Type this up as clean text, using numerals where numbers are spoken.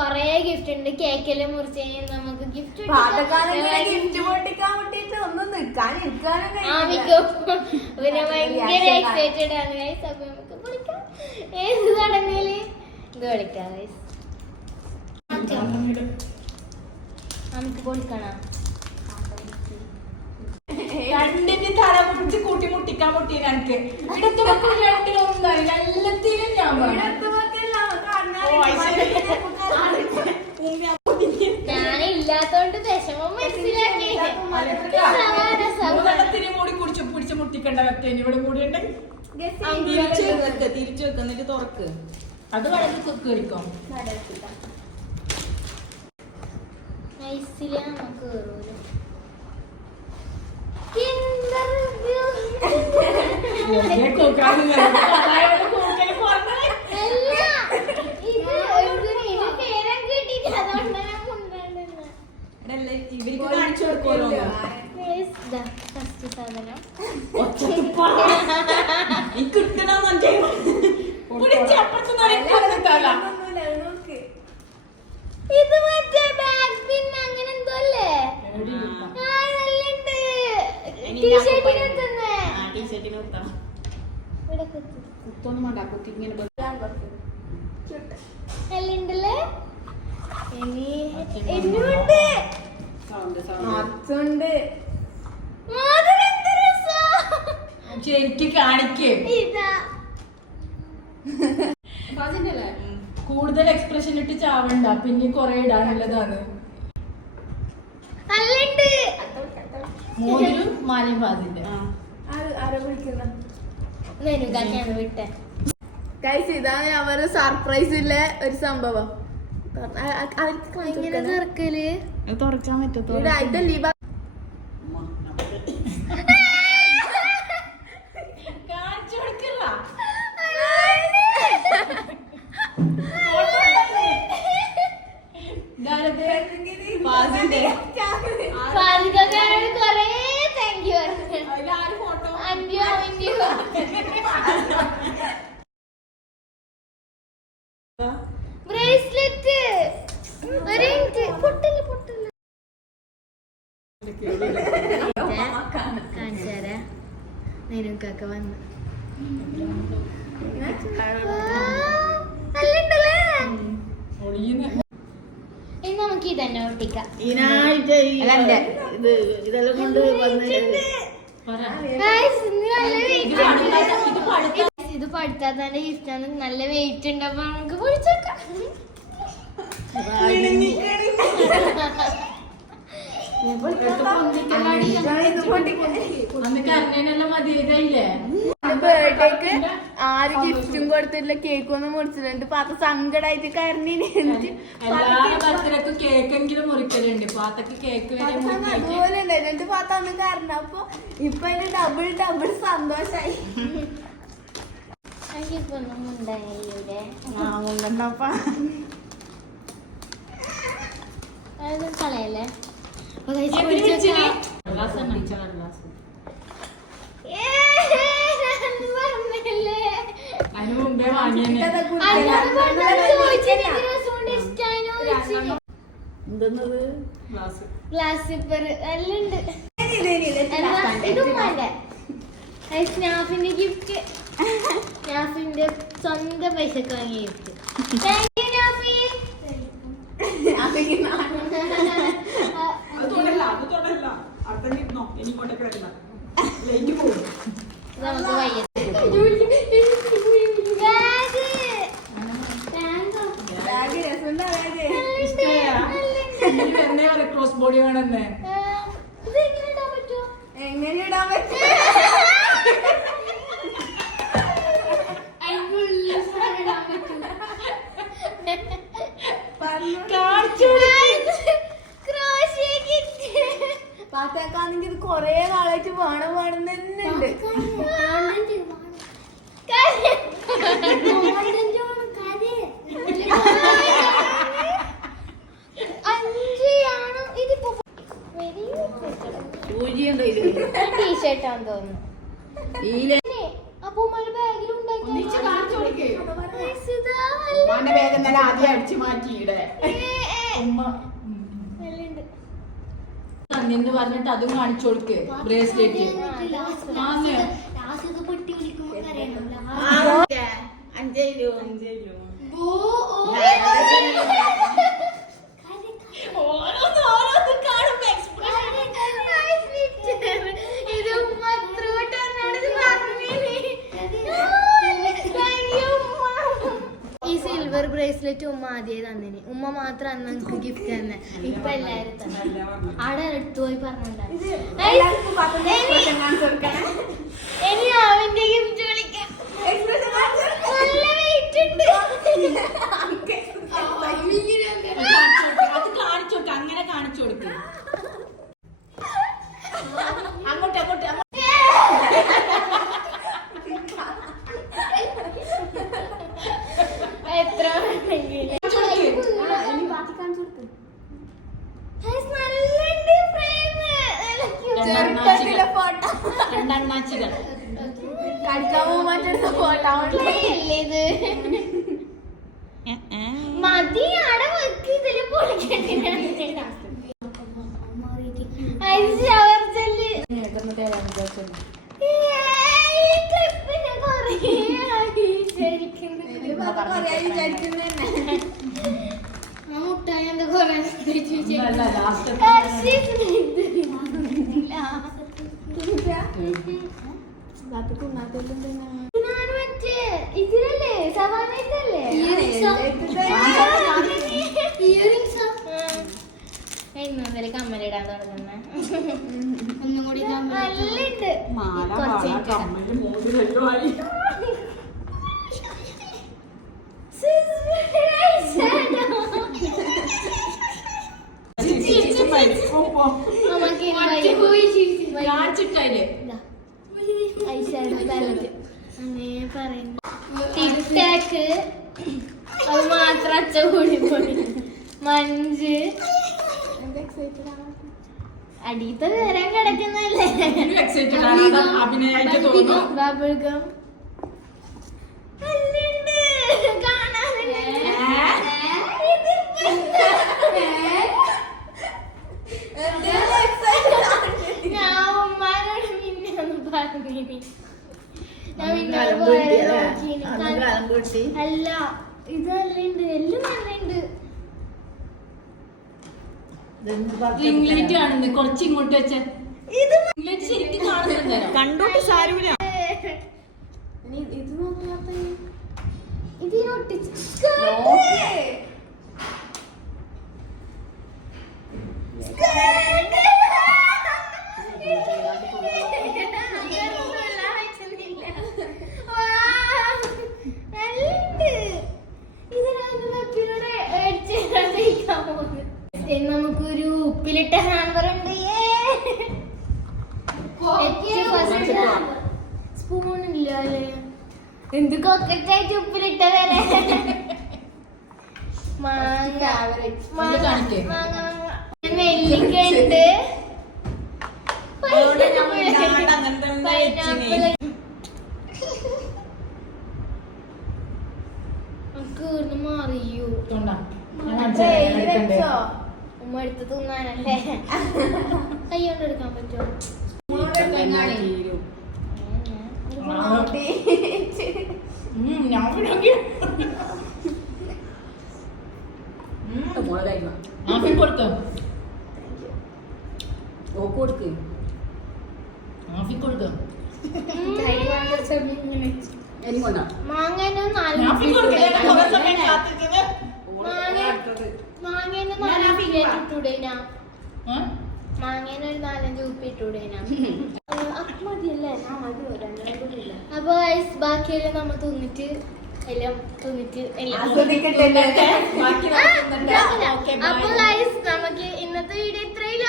കൊറേ ഗിഫ്റ്റ് ഉണ്ട്. കേക്കെല്ലാം മുറിച്ച് നമുക്ക് ഗിഫ്റ്റ് പിന്നെ ഭയങ്കര എക്സൈറ്റഡ് ആണ് ഗൈസ്. അപ്പൊ നമുക്ക് പൊളിക്കാം. ഏത് തുടങ്ങിയാല് ഇത് പൊളിക്കാം ഗൈസ്. നമുക്ക് പൊളിക്കണം. രണ്ടിന്റെ തല പിടിച്ച് കൂട്ടി മുട്ടിക്കാൻ മുട്ടിയ എനിക്ക് എല്ലാത്തിനും ഞാനില്ലാത്തോണ്ട് വിഷമം മനസ്സിലാക്കി. കൂടി കുടിച്ച് പിടിച്ച് മുട്ടിക്കേണ്ട വ്യക്തി ഇവിടെ കൂടി ഉണ്ട്. തിരിച്ചു വെക്കുന്നിട്ട് തുറക്ക്. അത് വളരെ കേറിക്കോ. ഇവർക്ക് കാണിച്ചു കൊടുക്കുമല്ലോ. ഇത് മറ്റേ ബാഗ് പിൻ അങ്ങനെ എന്തോ അല്ലേ? കുത്തൊന്നും വേണ്ട. കുത്തി ഇങ്ങനെ എല്ലുണ്ടല്ലേ? എന്നുണ്ട് എനിക്ക് കാണിക്കേ. കൂടുതൽ എക്സ്പ്രഷൻ ഇട്ട് ചാവണ്ട. പിന്നെ കൊറേ ഇടാനുള്ളതാണ്. മോതിരും മാലയും പാതിന്റെ വിട്ടെ. ഇതാണ് അവര് സർപ്രൈസിലെ ഒരു സംഭവം. തുറക്കാൻ പറ്റത്തോ? ബ്രേസ്ലെറ്റ് കാണിച്ചാരാ നിനക്കൊക്കെ വന്ന് ഇനി നമുക്ക് ഇതന്നെ ഒട്ടിക്കാം. ഇതെല്ലാം കൊണ്ട് ഇത് പഠിത്താൽ തന്നെ ഗിഫ്റ്റാണ്. നല്ല വെയിറ്റ് ഉണ്ട്. അപ്പൊ നമുക്ക് പൊളിച്ചേക്കാം. ബർത്ത്ഡേക്ക് ആര് ഗിഫ്റ്റും കൊടുത്തില്ല, കേക്കൊന്നും മുറിച്ചിട്ടുണ്ട്. പാത്ത സങ്കടായിട്ട് കരഞ്ഞിന്. ബർത്ത്ഡേക്ക് കേക്കെങ്കിലും മുറിക്കലുണ്ട്. പാത്തക്ക് കേക്ക് അതുപോലെ എന്നിട്ട് പാത്ത ഒന്നും കരഞ്ഞപ്പോ ഇപ്പൊ അതിന് ഡബിൾ സന്തോഷായി. കളയല്ലേ? അതിന് മുമ്പേ വാങ്ങിയ ഗ്ലാസ് സിപ്പർ എല്ലാം ഉണ്ട്. ഇതുമ്മാന്റെ സ്നാഫിന്റെ ഗിഫ്റ്റ്. സ്നാഫിന്റെ സ്വന്തം പൈസക്ക് വാങ്ങിയ ഗിഫ്റ്റ്. താങ്ക് യു നാഫി. നമുക്ക് വയ്യ. ക്രോസ് ബോഡി വേണമെന്നേ. എങ്ങനെ ഇടാൻ പറ്റും? പാത്തേക്കാണെങ്കിൽ ഇത് കൊറേ നാളായിട്ട് വേണം തന്നെ ഉണ്ട്. ടീഷർട്ടാന്ന് തോന്നുന്നു. അപ്പൊ ബാഗിലുണ്ടാക്കി അങ്ങനെ വേഗം തന്നെ ആദ്യം അടിച്ചു മാറ്റിയിടെ ഉമ്മ നല്ലുണ്ട്. എന്ന് പറഞ്ഞിട്ട് അതും കാണിച്ചു കൊടുക്ക് ബ്രേസ്ലെറ്റ് ലാസ്റ്റ് പൊട്ടി വിളിക്കുമ്പോ കരയണം. അഞ്ചേലു ഓരോന്ന് കാണുമ്പോ ഇത് ഉമ്മ ത്രൂട്ട് എന്നോട് പറഞ്ഞില്ലേ? അയ്യോ ഉമ്മ. ഈ സിൽവർ ബ്രേസ്ലെറ്റ് ഉമ്മ ആദ്യം തന്നിന്. ഉമ്മ മാത്രം അന്ന് എനിക്ക് ഗിഫ്റ്റ് തന്നെ. ഇപ്പൊ എല്ലാരും തന്നെ അവിടെ എടുത്തുപോയി പറഞ്ഞിട്ടുണ്ടായിരുന്നു. ഇനി അവന്റെ ഗിഫ്റ്റ് വിളിക്കാം. നല്ല വെയിറ്റ് ഉണ്ട്. അത് കാണിച്ചു കൊടുക്ക, അങ്ങനെ കാണിച്ചു കൊടുക്ക. അങ്ങോട്ട് അങ്ങോട്ട് എത്ര വേണമെങ്കിലും. നല്ലുണ്ട് frame. നല്ല cute. രണ്ടെണ്ണാച്ചികൾ കളിക്കാൻ പോകാൻ പറ്റുന്ന ഫോട്ടോ Play അല്ലേ ഇത്? മതി അവിടെ വെക്ക്. ഇതില് പൊളിക്കണ്ടില്ല. Shower gel. മുട്ടായി എന്താ കൊറേ മറ്റേ ഇതിലല്ലേ സവാനല്ലേ ഇന്നലെ കമ്മലിടാൻ തുടങ്ങുന്ന ഒന്നും കൂടി നല്ലുണ്ട്. ടിക്ടാക്ക് അത് മാത്രം അച്ഛ കൂടി പോയി. മഞ്ച് അടിയത്തെ വരാൻ കിടക്കുന്നല്ലേ. അഭിനയായിട്ട് തോന്നുന്നു. ബബിൾ ഗം കാണാനുണ്ട്. ഞാൻ ഉമ്മാനോട് പിന്നെ ഒന്ന് പറഞ്ഞിനി. ഞാൻ പിന്നെ അല്ല ഇത് നല്ലുണ്ട്. എല്ലാം നല്ലുണ്ട്. ഇംഗ്ലീഷ് കാണുന്നു. കുറച്ച് ഇങ്ങോട്ട് വെച്ച ഇംഗ്ലീഷ് ശരിക്കും കാണുന്നുണ്ട്. കണ്ടോട്ട് സാരമില്ല. ഇത് നോക്കാത്ത ഇതിനൊട്ടിച്ച് നമുക്കൊരു ഉപ്പിലിട്ട ഹാമ്പർ ഉണ്ട്. സ്പൂൺ ഇല്ല അല്ലേ? എന്ത് കൊക്കറ്റായിട്ട് ഉപ്പിലിട്ട വരെ. മാങ്ങ നെല്ലിക്ക ഉണ്ട്. മാറിയോ ഉമ്മ എടുത്ത് തിന്നാനല്ലേ? കൈ കൊണ്ട് എടുക്കാൻ പറ്റുമോ? കൊടുത്തോ കൊടുക്ക് കൊടുത്തോ മാങ്ങേനെ ഒരു 4-5 ഉപ്പിട്ടൂടേനാ. അപ്പൊ ബാക്കിയെല്ലാം നമ്മ തിന്നിട്ട് എല്ലാം തിന്നിട്ട് അപ്പൊ നമുക്ക് ഇന്നത്തെ വീഡിയോ ഇത്രയില്ല.